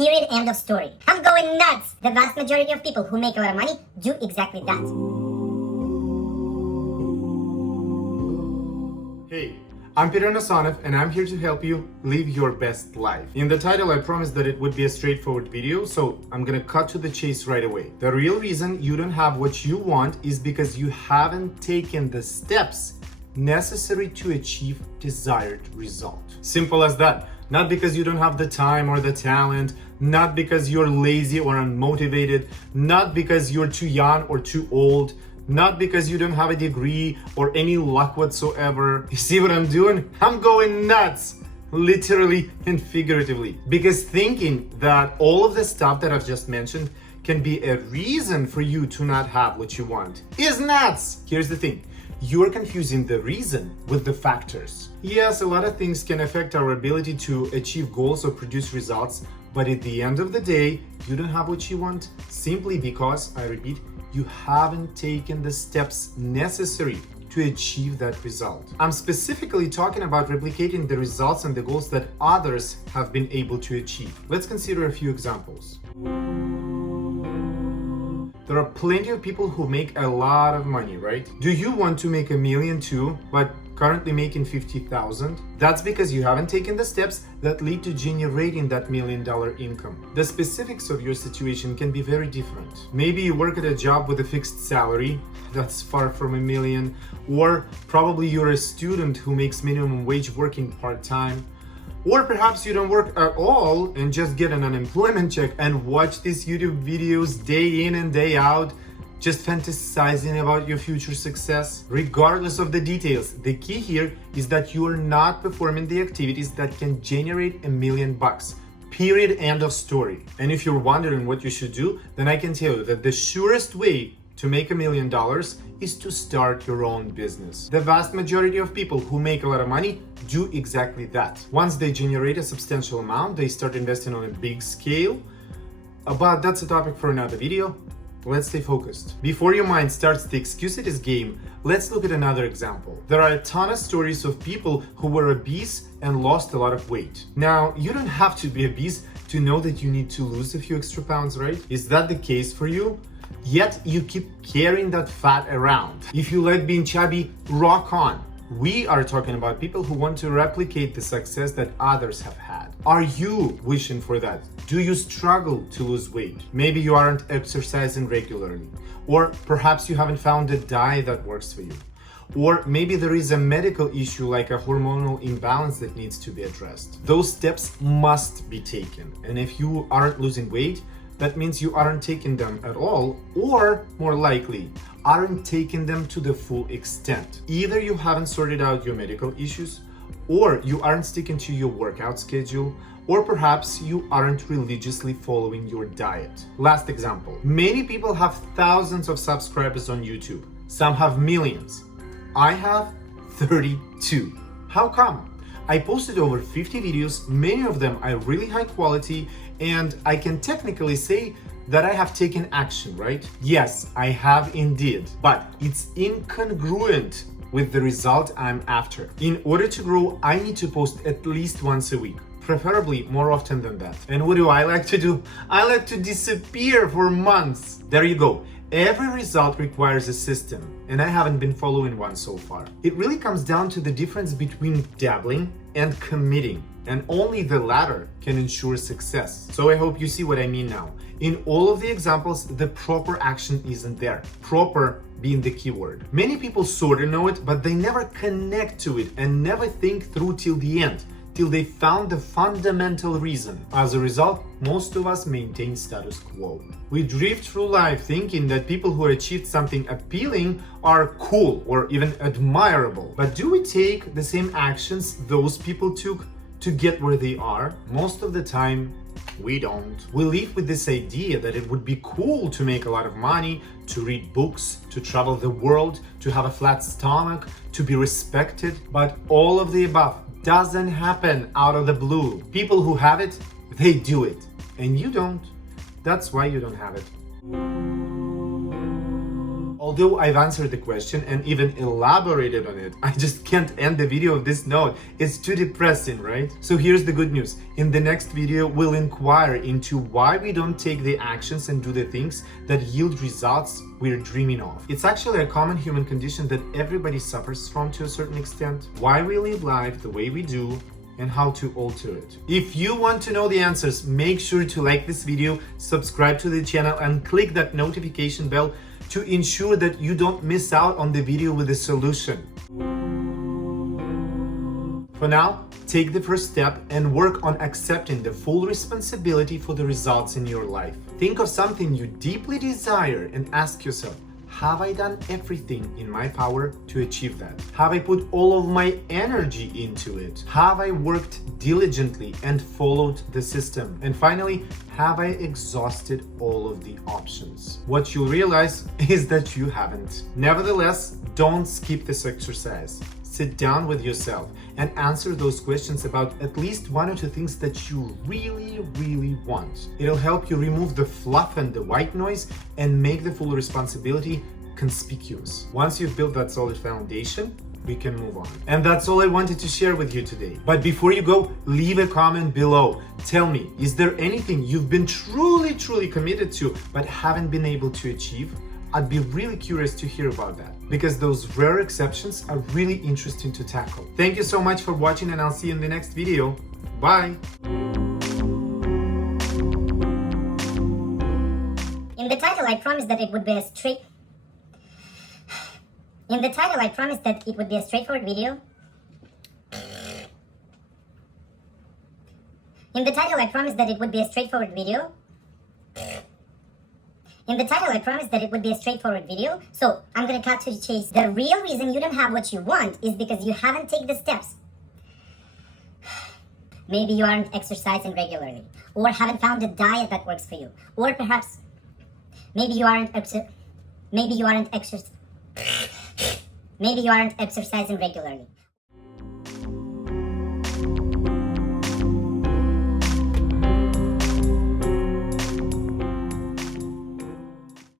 Period. End of story. I'm going nuts. The vast majority of people who make a lot of money do exactly that. Hey, I'm Peter Nasonov and I'm here to help you live your best life. In the title, I promised that it would be a straightforward video, so I'm gonna cut to the chase right away. The real reason you don't have what you want is because you haven't taken the steps necessary to achieve desired result. Simple as that. Not because you don't have the time or the talent, not because you're lazy or unmotivated, not because you're too young or too old, not because you don't have a degree or any luck whatsoever. You see what I'm doing? I'm going nuts, literally and figuratively. Because thinking that all of the stuff that I've just mentioned can be a reason for you to not have what you want is nuts. Here's the thing. You're confusing the reason with the factors. Yes, a lot of things can affect our ability to achieve goals or produce results, but at the end of the day, you don't have what you want simply because, I repeat, you haven't taken the steps necessary to achieve that result. I'm specifically talking about replicating the results and the goals that others have been able to achieve. Let's consider a few examples. There are plenty of people who make a lot of money, right? Do you want to make $1 million too, but currently making 50,000? That's because you haven't taken the steps that lead to generating that $1 million income. The specifics of your situation can be very different. Maybe you work at a job with a fixed salary, that's far from $1 million, or probably you're a student who makes minimum wage working part-time. Or perhaps you don't work at all and just get an unemployment check and watch these YouTube videos day in and day out, just fantasizing about your future success. Regardless of the details, the key here is that you are not performing the activities that can generate $1 million. Period. End of story. And if you're wondering what you should do, then I can tell you that the surest way to make $1 million is to start your own business. The vast majority of people who make a lot of money do exactly that. Once they generate a substantial amount, they start investing on a big scale. But that's a topic for another video. Let's stay focused. Before your mind starts the excuses game, let's look at another example. There are a ton of stories of people who were obese and lost a lot of weight. Now, you don't have to be obese to know that you need to lose a few extra pounds, right? Is that the case for you? Yet you keep carrying that fat around. If you like being chubby, rock on. We are talking about people who want to replicate the success that others have had. Are you wishing for that? Do you struggle to lose weight? Maybe you aren't exercising regularly. Or perhaps you haven't found a diet that works for you. Or maybe there is a medical issue like a hormonal imbalance that needs to be addressed. Those steps must be taken. And if you aren't losing weight, that means you aren't taking them at all, or more likely, aren't taking them to the full extent. Either you haven't sorted out your medical issues, or you aren't sticking to your workout schedule, or perhaps you aren't religiously following your diet. Last example. Many people have thousands of subscribers on YouTube. Some have millions. I have 32. How come? I posted over 50 videos, many of them are really high quality, and I can technically say that I have taken action, right? Yes, I have indeed, but it's incongruent with the result I'm after. In order to grow, I need to post at least once a week, preferably more often than that. And what do I like to do? I like to disappear for months. There you go. Every result requires a system, and I haven't been following one so far. It really comes down to the difference between dabbling and committing, and only the latter can ensure success. So I hope you see what I mean now. In all of the examples, the proper action isn't there. Proper being the key word. Many people sort of know it, but they never connect to it and never think through till the end, till they found the fundamental reason. As a result, most of us maintain status quo. We drift through life thinking that people who achieved something appealing are cool or even admirable. But do we take the same actions those people took to get where they are? Most of the time, we don't. We live with this idea that it would be cool to make a lot of money, to read books, to travel the world, to have a flat stomach, to be respected. But all of the above doesn't happen out of the blue. People who have it, they do it. And you don't. That's why you don't have it. Although I've answered the question and even elaborated on it, I just can't end the video of this note. It's too depressing, right? So here's the good news. In the next video, we'll inquire into why we don't take the actions and do the things that yield results we're dreaming of. It's actually a common human condition that everybody suffers from to a certain extent. Why we live life the way we do, and how to alter it. If you want to know the answers, make sure to like this video, subscribe to the channel, and click that notification bell to ensure that you don't miss out on the video with the solution. For now, take the first step and work on accepting the full responsibility for the results in your life. Think of something you deeply desire and ask yourself, have I done everything in my power to achieve that? Have I put all of my energy into it? Have I worked diligently and followed the system? And finally, have I exhausted all of the options? What you'll realize is that you haven't. Nevertheless, don't skip this exercise. Sit down with yourself and answer those questions about at least one or two things that you really want. It'll help you remove the fluff and the white noise and make the full responsibility conspicuous. Once you've built that solid foundation, we can move on. And that's all I wanted to share with you today. But before you go, leave a comment below. Tell me, is there anything you've been truly committed to but haven't been able to achieve? I'd be really curious to hear about that, because those rare exceptions are really interesting to tackle. Thank you so much for watching, and I'll see you in the next video. Bye! In the title, I promised that it would be a straightforward video. So I'm gonna cut to the chase. The real reason you don't have what you want is because you haven't taken the steps. Maybe you aren't exercising regularly, or haven't found a diet that works for you, or perhaps maybe you aren't exercising regularly.